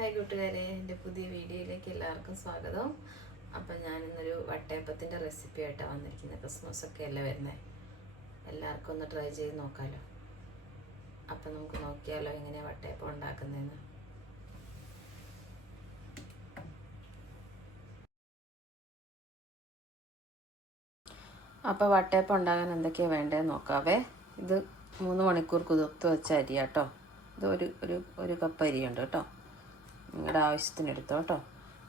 Hi കൂട്ടുകാരെ, എൻ്റെ പുതിയ വീഡിയോയിലേക്ക് എല്ലാവർക്കും സ്വാഗതം. അപ്പം ഞാനിന്നൊരു വട്ടയപ്പത്തിൻ്റെ റെസിപ്പി ആയിട്ടാണ് വന്നിരിക്കുന്നത്. ക്രിസ്മസ് ഒക്കെ അല്ലേ വരുന്നത്, എല്ലാവർക്കും ഒന്ന് ട്രൈ ചെയ്ത് നോക്കാമല്ലോ. അപ്പം നമുക്ക് നോക്കിയാലോ എങ്ങനെയാണ് വട്ടയപ്പം ഉണ്ടാക്കുന്നതെന്ന്. അപ്പോൾ വട്ടയപ്പം ഉണ്ടാകാൻ എന്തൊക്കെയാണ് വേണ്ടതെന്ന് നോക്കാവേ. ഇത് 3 മണിക്കൂർ കുതിർത്ത് വെച്ച അരിയാട്ടോ. ഇത് ഒരു കപ്പ് അരിയുണ്ട് കേട്ടോ. നിങ്ങളുടെ ആവശ്യത്തിന് എടുത്തോ കേട്ടോ.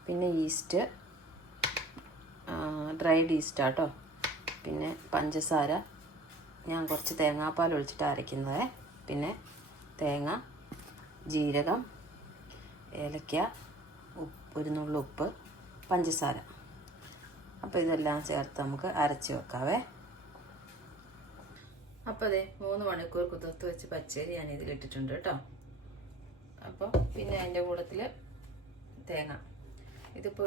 പിന്നെ ഈസ്റ്റ്, ഡ്രൈഡ് ഈസ്റ്റ് കേട്ടോ. പിന്നെ പഞ്ചസാര, ഞാൻ കുറച്ച് തേങ്ങാപ്പാൽ ഒഴിച്ചിട്ട് അരയ്ക്കുന്നത്. പിന്നെ തേങ്ങ, ജീരകം, ഏലക്ക, ഒരു നുള്ളു ഉപ്പ്, പഞ്ചസാര. അപ്പോൾ ഇതെല്ലാം ചേർത്ത് നമുക്ക് അരച്ച് വെക്കാവേ. അപ്പോൾ അതെ 3 മണിക്കൂർ കുതിർത്ത് വെച്ച് പച്ചരി ഞാൻ ഇതിലിട്ടിട്ടുണ്ട് കേട്ടോ. അപ്പോൾ പിന്നെ അതിൻ്റെ കൂട്ടത്തിൽ തേങ്ങ, ഇതിപ്പോൾ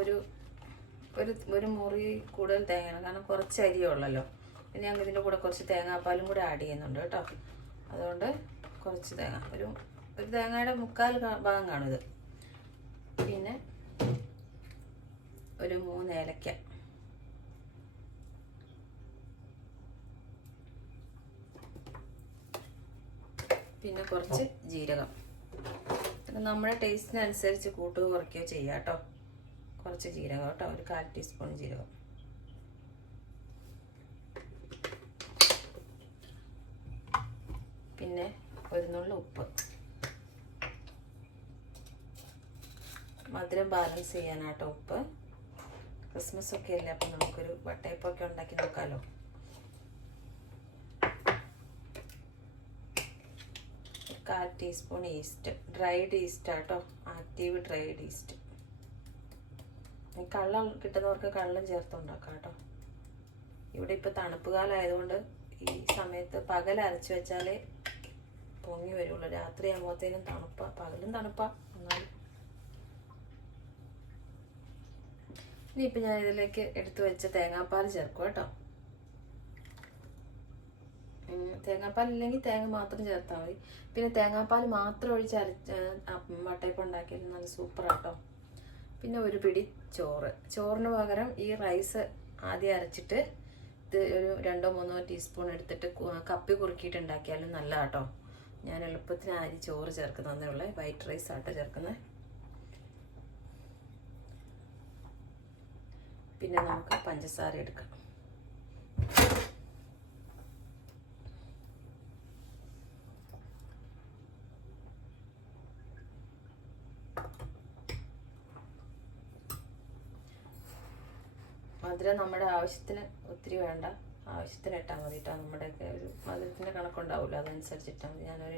ഒരു മുറി കൂടുതൽ തേങ്ങയാണ്, കാരണം കുറച്ച് അരിയേ ഉള്ളല്ലോ. പിന്നെ ഞങ്ങൾ ഇതിൻ്റെ കൂടെ കുറച്ച് തേങ്ങാപ്പാലും കൂടെ ആഡ് ചെയ്യുന്നുണ്ട് കേട്ടോ. അതുകൊണ്ട് കുറച്ച് തേങ്ങ, ഒരു തേങ്ങയുടെ 3/4 ഭാഗം കാണും ഇത്. പിന്നെ ഒരു 3 ഏലക്ക, പിന്നെ കുറച്ച് ജീരകം. നമ്മുടെ ടേസ്റ്റിനനുസരിച്ച് കൂട്ടുകയോ കുറയ്ക്കുകയോ ചെയ്യാം കേട്ടോ. കുറച്ച് ജീരകം കേട്ടോ, ഒരു 1/4 ടീസ്പൂൺ ജീരകം. പിന്നെ ഒരു നുള്ളു ഉപ്പ്. മധുരം ബാലൻസ് ചെയ്യാനാട്ടോ ഉപ്പ്. ക്രിസ്മസ് ഒക്കെ അല്ലേ, അപ്പം നമുക്കൊരു വട്ടയപ്പൊക്കെ ഉണ്ടാക്കി നോക്കാമല്ലോ. ഒരു 1/4 ടീസ്പൂൺ ഈസ്റ്റ്, ഡ്രൈഡ് ഈസ്റ്റ് ആട്ടോ, ആക്റ്റീവ് ഡ്രൈഡ് ഈസ്റ്റ്. കള്ളം കിട്ടുന്നവർക്ക് കള്ളം ചേർത്തുണ്ടാക്കാം കേട്ടോ. ഇവിടെ ഇപ്പോൾ തണുപ്പ് കാലമായതുകൊണ്ട് ഈ സമയത്ത് പകൽ അരച്ച് വെച്ചാലേ പൊങ്ങി വരുള്ളൂ. രാത്രി ആകുമ്പോഴത്തേനും തണുപ്പാ, പകലും തണുപ്പാ. എന്നാലും ഇനിയിപ്പോൾ ഞാൻ ഇതിലേക്ക് എടുത്തു വെച്ച തേങ്ങാപ്പാൽ ചേർക്കും കേട്ടോ. തേങ്ങാപ്പാൽ ഇല്ലെങ്കിൽ തേങ്ങ മാത്രം ചേർത്താൽ മതി. പിന്നെ തേങ്ങാപ്പാൽ മാത്രം ഒഴിച്ച് വട്ടയപ്പം ഉണ്ടാക്കിയാൽ നല്ല സൂപ്പറാട്ടോ. പിന്നെ ഒരു പിടി ചോറിന് പകരം ഈ റൈസ് ആദ്യം അരച്ചിട്ട് ഇത് ഒരു 2-3 ടീസ്പൂൺ എടുത്തിട്ട് കപ്പി കുറുക്കിയിട്ട് ഉണ്ടാക്കിയാലും നല്ലതാട്ടോ. ഞാൻ എളുപ്പത്തിന് അരി ചോറ് ചേർക്കുന്നതേ ഉള്ളൂ. വൈറ്റ് റൈസ് ആട്ടോ ചേർക്കുന്നത്. പിന്നെ നമുക്ക് പഞ്ചസാര എടുക്കാം. മധുരം നമ്മുടെ ആവശ്യത്തിന് ഒത്തിരി വേണ്ട, ആവശ്യത്തിന് ഇട്ടാൽ മതി കേട്ടോ. നമ്മുടെയൊക്കെ ഒരു മധുരത്തിൻ്റെ കണക്കുണ്ടാവില്ല, അതനുസരിച്ച് ഇട്ടാൽ മതി. ഞാനൊരു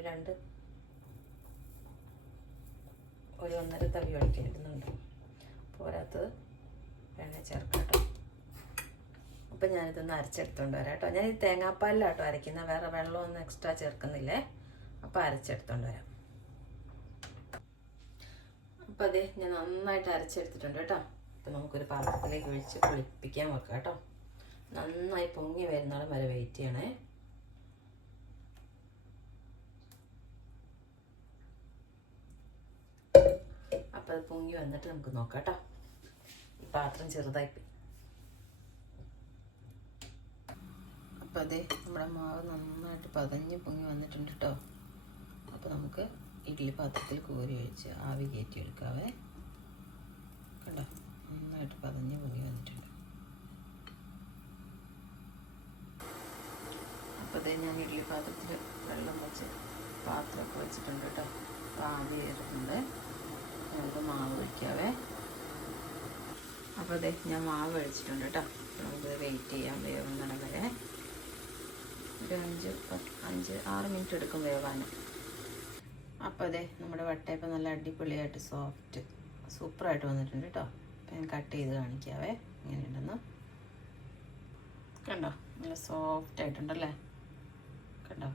1.5 തവി ഒഴിക്കുന്നുണ്ട്. പോരാത്തത് വേണേൽ ചേർക്കാം കേട്ടോ. അപ്പം ഞാനിതൊന്ന് അരച്ചെടുത്തോണ്ട് വരാം കേട്ടോ. ഞാൻ ഈ തേങ്ങാപ്പാലിലാട്ടോ അരയ്ക്കുന്ന, വേറെ വെള്ളമൊന്നും എക്സ്ട്രാ ചേർക്കുന്നില്ലേ. അപ്പം അരച്ചെടുത്തോണ്ട് വരാം. അപ്പം അതെ ഞാൻ നന്നായിട്ട് അരച്ചെടുത്തിട്ടുണ്ട് കേട്ടോ. അപ്പം നമുക്കൊരു പാത്രത്തിലേക്ക് ഒഴിച്ച് കുളിപ്പിക്കാൻ വെക്കാം കേട്ടോ. നന്നായി പൊങ്ങി വരുന്നോളം വരെ വെയിറ്റ് ചെയ്യണേ. അപ്പം അത് പൊങ്ങി വന്നിട്ട് നമുക്ക് നോക്കാം കേട്ടോ. ഈ പാത്രം ചെറുതായി. അപ്പം അതെ നമ്മുടെ മാവ് നന്നായിട്ട് പതഞ്ഞ് പൊങ്ങി വന്നിട്ടുണ്ട് കേട്ടോ. അപ്പോൾ നമുക്ക് ഇഡ്ഡലി പാത്രത്തിൽ കോരി ഒഴിച്ച് ആവി കയറ്റി എടുക്കാവേ. കണ്ടോ, നന്നായിട്ട് പതഞ്ഞ് പൊങ്ങി വന്നിട്ടുണ്ട്. അപ്പോൾ അതേ ഞാൻ ഇഡ്ഡലി പാത്രത്തിൽ വെള്ളം വെച്ച് പാത്രമൊക്കെ വെച്ചിട്ടുണ്ട് കേട്ടോ. അപ്പോൾ ആവി കയറുന്നുണ്ട്. നമുക്ക് മാവ് ഒഴിക്കാവേ. അപ്പോൾ അതെ ഞാൻ മാവ് ഒഴിച്ചിട്ടുണ്ട് കേട്ടോ. നമുക്ക് വെയിറ്റ് ചെയ്യാൻ വേവുന്നിടം വരെ. ഒരു 5-6 മിനിറ്റ് എടുക്കും വേവാൻ. അപ്പോൾ അതെ നമ്മുടെ വട്ടയപ്പം നല്ല അടിപൊളിയായിട്ട് സൂപ്പറായിട്ട് വന്നിട്ടുണ്ട് കേട്ടോ. അപ്പം ഞാൻ കട്ട് ചെയ്ത് കാണിക്കാവേ ഇങ്ങനെയുണ്ടെന്ന്. കണ്ടോ, നല്ല സോഫ്റ്റ് ആയിട്ടുണ്ടല്ലേ. കണ്ടോ,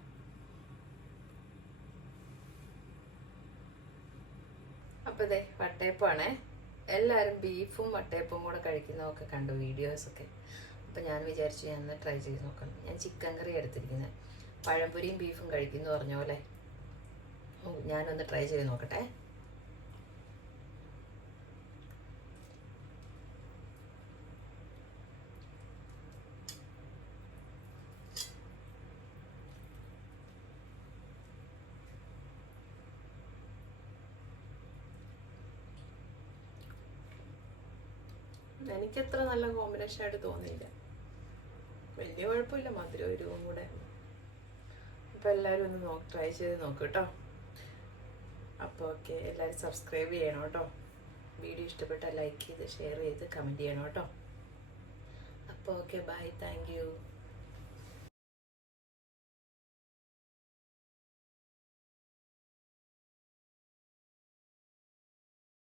അപ്പോൾ ഇതേ വട്ടയപ്പമാണേ. എല്ലാവരും ബീഫും വട്ടയപ്പവും കൂടെ കഴിക്കുന്നതൊക്കെ കണ്ടു വീഡിയോസൊക്കെ. അപ്പോൾ ഞാൻ വിചാരിച്ചു ഞാൻ ഒന്ന് ട്രൈ ചെയ്ത് നോക്കണം. ഞാൻ ചിക്കൻ കറി എടുത്തിരിക്കുന്നത്. പഴംപൊരിയും ബീഫും കഴിക്കുന്നു പറഞ്ഞ പോലെ ഞാനൊന്ന് ട്രൈ ചെയ്ത് നോക്കട്ടെ. എനിക്കത്ര നല്ല കോമ്പിനേഷൻ ആയിട്ട് തോന്നിയില്ല. വലിയ കുഴപ്പമില്ല, മധുരം എരിവും കൂടെ. അപ്പോൾ എല്ലാവരും ഒന്ന് ട്രൈ ചെയ്ത് നോക്കൂ കേട്ടോ. അപ്പോൾ ഓക്കെ, എല്ലാവരും സബ്സ്ക്രൈബ് ചെയ്യണം കേട്ടോ. വീഡിയോ ഇഷ്ടപ്പെട്ടാൽ ലൈക്ക് ചെയ്ത് ഷെയർ ചെയ്ത് കമൻറ്റ് ചെയ്യണം കേട്ടോ. അപ്പോൾ ഓക്കെ, ബൈ, താങ്ക് യു.